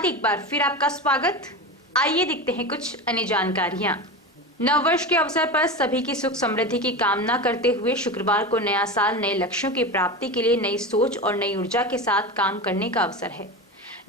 बाद एक बार फिर आपका स्वागत। आइए देखते हैं कुछ अन्य जानकारियां। नववर्ष के अवसर पर सभी की सुख समृद्धि की कामना करते हुए शुक्रवार को नया साल नए लक्ष्यों की प्राप्ति के लिए नई सोच और नई ऊर्जा के साथ काम करने का अवसर है।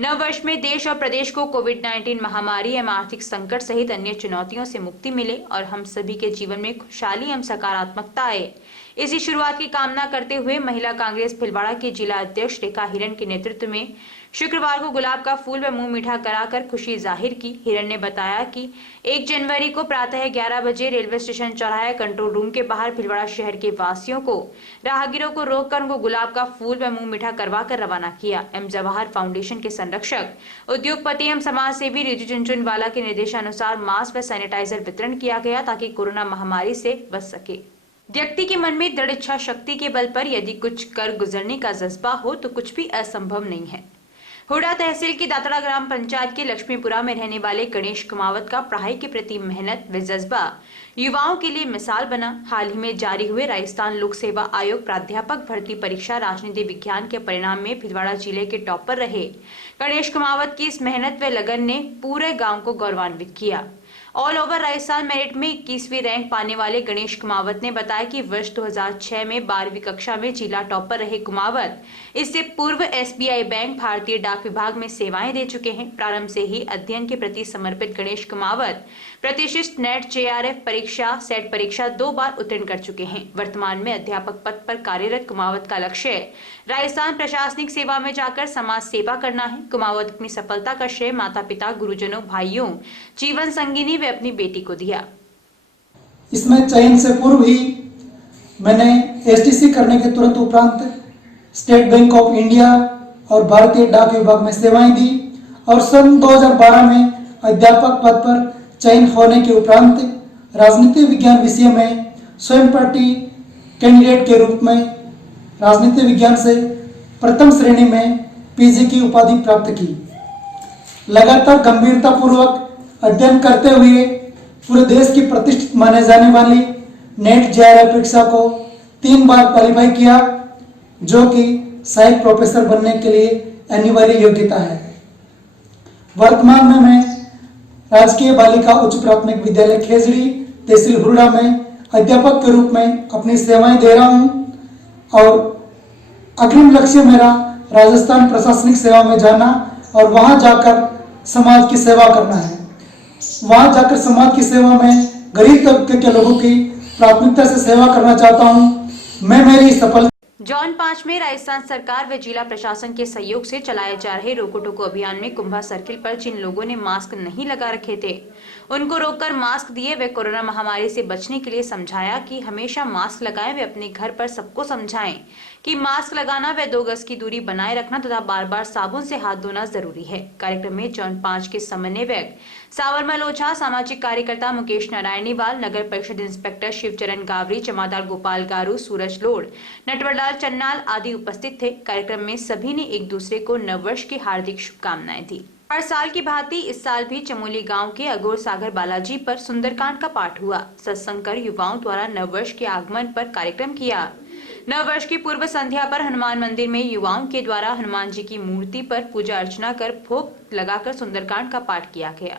नववर्ष में देश और प्रदेश को कोविड-19 महामारी एवं आर्थिक संकट सहित अन्य चुनौतियों से मुक्ति मिले और हम सभी के जीवन में खुशहाली एवं सकारात्मकता आए। इसी शुरुआत की कामना करते हुए महिला कांग्रेस भीलवाड़ा की जिला अध्यक्ष रेखा हिरण के नेतृत्व में शुक्रवार को गुलाब का फूल व मुंह मीठा कराकर खुशी जाहिर की। हिरण ने बताया कि 1 जनवरी को प्रातः 11 बजे रेलवे स्टेशन चौराहे कंट्रोल रूम के बाहर भीलवाड़ा शहर के वासियों को राहगीरों को रोककर उनको गुलाब का फूल व मुंह मीठा करवा कर रवाना किया। एम जवाहर फाउंडेशन के संरक्षक उद्योगपति एवं समाज सेवी रिजू झुनझुनवाला के निर्देशानुसार मास्क व सैनिटाइजर वितरण किया गया ताकि कोरोना महामारी से बच सके। व्यक्ति के मन में दृढ़ इच्छा शक्ति के बल पर यदि कुछ कर गुजरने का जज्बा हो तो कुछ भी असंभव नहीं है। हुडा तहसील की दातड़ा ग्राम पंचायत के लक्ष्मीपुरा में रहने वाले गणेश कुमावत का पढ़ाई के प्रति मेहनत व जज्बा युवाओं के लिए मिसाल बना। हाल ही में जारी हुए राजस्थान लोक सेवा आयोग प्राध्यापक भर्ती परीक्षा राजनीति विज्ञान के परिणाम में भीलवाड़ा जिले के टॉपर रहे गणेश कुमावत की इस मेहनत व लगन ने पूरे गाँव को गौरवान्वित किया। ऑल ओवर राजस्थान मेरिट में 21वीं रैंक पाने वाले गणेश कुमावत ने बताया कि वर्ष 2006 में 12वीं कक्षा में जिला टॉपर रहे कुमावत इससे पूर्व SBI बैंक भारतीय डाक विभाग में सेवाएं दे चुके हैं। प्रारंभ से ही अध्ययन के प्रति समर्पित गणेश कुमावत प्रतिष्ठित नेट JRF परीक्षा सेट परीक्षा 2 बार उत्तीर्ण कर चुके हैं। वर्तमान में अध्यापक पद पर कार्यरत कुमावत का लक्ष्य राजस्थान प्रशासनिक सेवा में जाकर समाज सेवा करना है। कुमावत अपनी सफलता का श्रेय माता पिता गुरुजनों भाइयों जीवन संगिनी वे अपनी बेटी को दिया। इसमें चयन से पूर्व ही मैंने STC करने के तुरंत उपरांत स्टेट बैंक ऑफ इंडिया और भारतीय डाक विभाग में सेवाएं दी और सन 2012 में अध्यापक पद पर चयन होने के उपरांत राजनीति विज्ञान विषय में स्वयं पार्टी कैंडिडेट के रूप में राजनीति विज्ञान से प्रथम श्रेणी में PG की उपाधि प्राप्त की। लगातार गंभीरता पूर्वक अध्ययन करते हुए पूरे देश की प्रतिष्ठित माने जाने वाली नेट JRF परीक्षा को 3 बार क्वालिफाई किया, जो कि सहायक प्रोफेसर बनने के लिए अनिवार्य योग्यता है। वर्तमान में मैं राजकीय बालिका उच्च प्राथमिक विद्यालय खेजड़ी तहसील हुडा में अध्यापक के रूप में अपनी सेवाएं दे रहा हूं और अग्रिम लक्ष्य मेरा राजस्थान प्रशासनिक सेवा में जाना और वहां जाकर समाज की सेवा करना है। वहां जाकर समाज की सेवा में गरीब तबके के लोगों की प्राथमिकता से सेवा करना चाहता हूं। मैं मेरी सफलता जॉन 5 में राजस्थान सरकार व जिला प्रशासन के सहयोग से चलाए जा रहे रोको टोको अभियान में कुंभा सर्किल पर जिन लोगों ने मास्क नहीं लगा रखे थे उनको रोककर मास्क दिए व कोरोना महामारी से बचने के लिए समझाया कि हमेशा मास्क लगाएं व अपने घर पर सबको समझाएं कि मास्क लगाना व 2 गज की दूरी बनाए रखना तथा बार-बार साबुन से हाथ धोना जरूरी है। कार्यक्रम में जॉन 5 के समन्वयक सावरमल ओझा, सामाजिक कार्यकर्ता मुकेश नारायणीवाल, नगर परिषद इंस्पेक्टर शिवचरण गावरी, जमादार गोपाल गारू, सूरज लोड, नटवरलाल चन्नाल आदि उपस्थित थे। कार्यक्रम में सभी ने एक दूसरे को नववर्ष की हार्दिक शुभकामनाएं दी। हर साल की भांति इस साल भी चमोली गांव के अघोर सागर बालाजी पर सुंदरकांड का पाठ हुआ। सत्संग कर युवाओं द्वारा नववर्ष के आगमन पर कार्यक्रम किया। नववर्ष की पूर्व संध्या पर हनुमान मंदिर में युवाओं के द्वारा हनुमान जी की मूर्ति पर पूजा अर्चना कर भोग लगाकर सुंदरकांड का पाठ किया गया।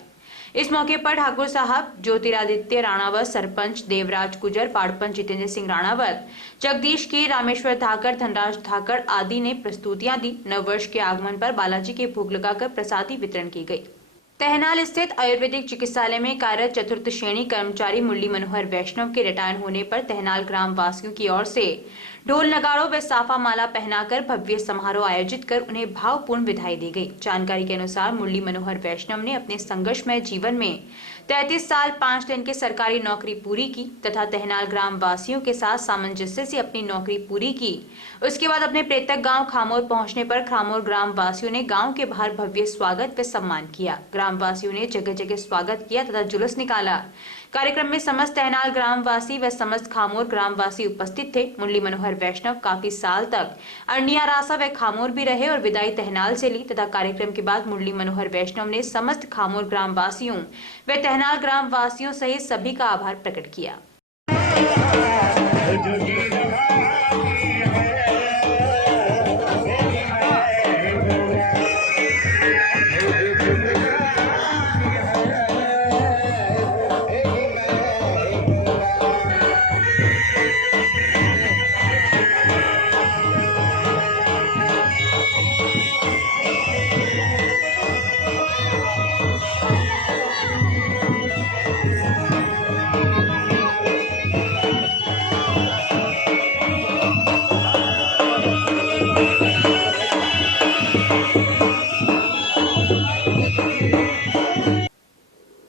इस मौके पर ठाकुर साहब, ज्योतिरादित्य राणावत, सरपंच देवराज गुजर, पाड़पंच जितेंद्र सिंह राणावत, जगदीश के, रामेश्वर धाकर, धनराज धाकर आदि ने प्रस्तुतियां दी। नववर्ष के आगमन पर बालाजी के भोग लगाकर प्रसादी वितरण की गई। तहनाल स्थित आयुर्वेदिक चिकित्सालय में कार्यरत चतुर्थ श्रेणी कर्मचारी मुरली मनोहर वैष्णव के रिटायर होने पर तहनाल ग्राम वासियों की ओर से ढोल नगाड़ों व साफा माला पहनाकर भव्य समारोह आयोजित कर उन्हें भावपूर्ण विदाई दी गई। जानकारी के अनुसार मुरली मनोहर वैष्णव ने अपने संघर्षमय जीवन में 33 साल 5 दिन की सरकारी नौकरी पूरी की तथा तहनाल ग्राम वासियों के साथ सामंजस्य से अपनी नौकरी पूरी की। उसके बाद अपने प्रेतक गांव खामोर पहुंचने पर खामोर ग्राम वासियों ने गांव के बाहर भव्य स्वागत व सम्मान किया। ग्राम वासियों ने जगह जगह स्वागत किया तथा जुलूस निकाला। कार्यक्रम में समस्त तहनाल ग्रामवासी व समस्त खामोर ग्रामवासी उपस्थित थे। मुरली मनोहर वैष्णव काफी साल तक अरनिया रासा व खामोर भी रहे और विदाई तहनाल से ली तथा कार्यक्रम के बाद मुरली मनोहर वैष्णव ने समस्त खामोर ग्रामवासियों व तहनाल ग्रामवासियों सहित सभी का आभार प्रकट किया।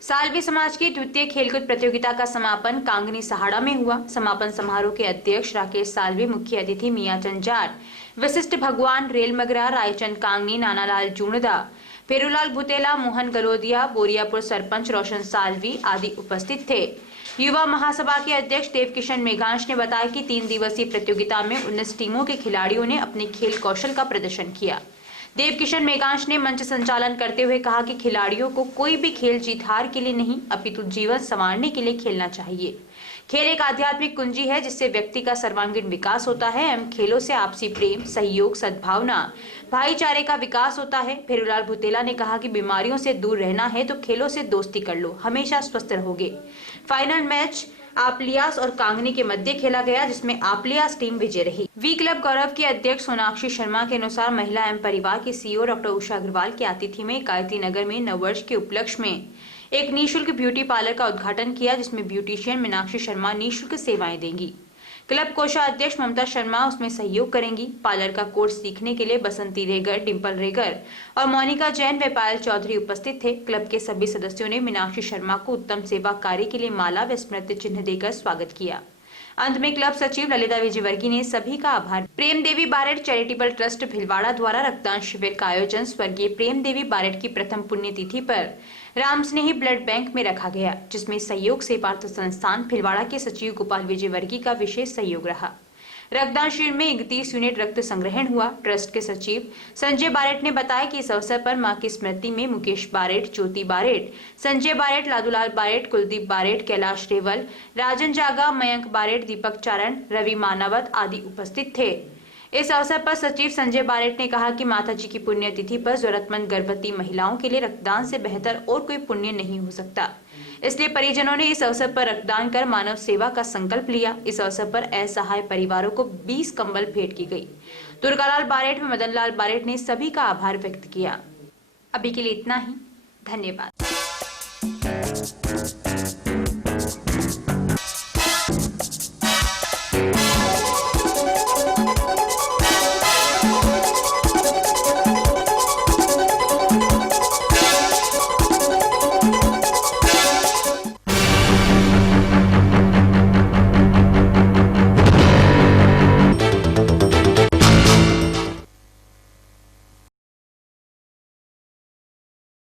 सालवी समाज की द्वितीय खेलकूद प्रतियोगिता का समापन कांगनी सहाड़ा में हुआ। समापन समारोह के अध्यक्ष राकेश सालवी, मुख्य अतिथि मियाचंद जाट, वशिष्ठ भगवान, रेल मगरा, रायचंद कांगनी, नानालाल जूणदा, फेरूलाल भुतेला, मोहन गलोदिया, बोरियापुर सरपंच रोशन सालवी आदि उपस्थित थे। युवा महासभा के अध्यक्ष देवकिशन मेघांश ने बताया कि 3 दिवसीय प्रतियोगिता में 19 टीमों के खिलाड़ियों ने अपने खेल कौशल का प्रदर्शन किया। देवकिशन मेघांश ने मंच संचालन करते हुए कहा कि खिलाड़ियों को कोई भी खेल जीत हार के लिए नहीं, अपितु जीवन संवारने के लिए खेलना चाहिए। खेल एक आध्यात्मिक कुंजी है जिससे व्यक्ति का सर्वांगीण विकास होता है एवं खेलों से आपसी प्रेम, सहयोग, सद्भावना, भाईचारे का विकास होता है। फेरूलाल भुतेला ने कहा कि बीमारियों से दूर रहना है तो खेलों से दोस्ती कर लो, हमेशा स्वस्थ रहोगे। फाइनल मैच आपलियास और कांगनी के मध्य खेला गया, जिसमें आपलियास टीम विजय रही। वी क्लब गौरव की अध्यक्ष सोनाक्षी शर्मा के अनुसार महिला एवं परिवार की सीईओ डॉक्टर उषा अग्रवाल के आतिथ्य में गायत्री नगर में नववर्ष के उपलक्ष्य में एक निःशुल्क ब्यूटी पार्लर का उद्घाटन किया, जिसमें ब्यूटिशियन मीनाक्षी शर्मा निःशुल्क सेवाएं देंगी। क्लब कोषाध्यक्ष ममता शर्मा उसमें सहयोग करेंगी। पार्लर का कोर्स सीखने के लिए बसंती रेगर, डिंपल रेगर और मोनिका जैन व पायल चौधरी उपस्थित थे। क्लब के सभी सदस्यों ने मीनाक्षी शर्मा को उत्तम सेवा कार्य के लिए माला व स्मृति चिन्ह देकर स्वागत किया। अंत में क्लब सचिव ललिता विजयवर्गीय ने सभी का आभार। प्रेम देवी बारेट चैरिटेबल ट्रस्ट भिलवाड़ा द्वारा रक्तदान शिविर का आयोजन स्वर्गीय प्रेम देवी बारेट की प्रथम पुण्यतिथि पर राम स्नेही ब्लड बैंक में रखा गया, जिसमें सहयोग सेवार्थ संस्थान भिलवाड़ा के सचिव गोपाल विजयवर्गीय का विशेष सहयोग रहा। रक्तदान शिविर में 31 यूनिट रक्त संग्रहण हुआ। ट्रस्ट के सचिव संजय बारेट ने बताया कि इस अवसर पर मां की स्मृति में मुकेश बारेट, ज्योति बारेट, संजय बारेट, लादूलाल बारेट, कुलदीप बारेट, कैलाश रेवल, राजन जागा, मयंक बारेट, दीपक चारण, रवि मानवत आदि उपस्थित थे। इस अवसर पर सचिव संजय बारेट ने कहा कि माता जी की पुण्यतिथि पर जरूरतमंद गर्भवती महिलाओं के लिए रक्तदान से बेहतर और कोई पुण्य नहीं हो सकता, इसलिए परिजनों ने इस अवसर पर रक्तदान कर मानव सेवा का संकल्प लिया। इस अवसर पर असहाय परिवारों को 20 कंबल भेंट की गई। दुर्गालाल बारेट व मदनलाल बारेट ने सभी का आभार व्यक्त किया। अभी के लिए इतना ही, धन्यवाद।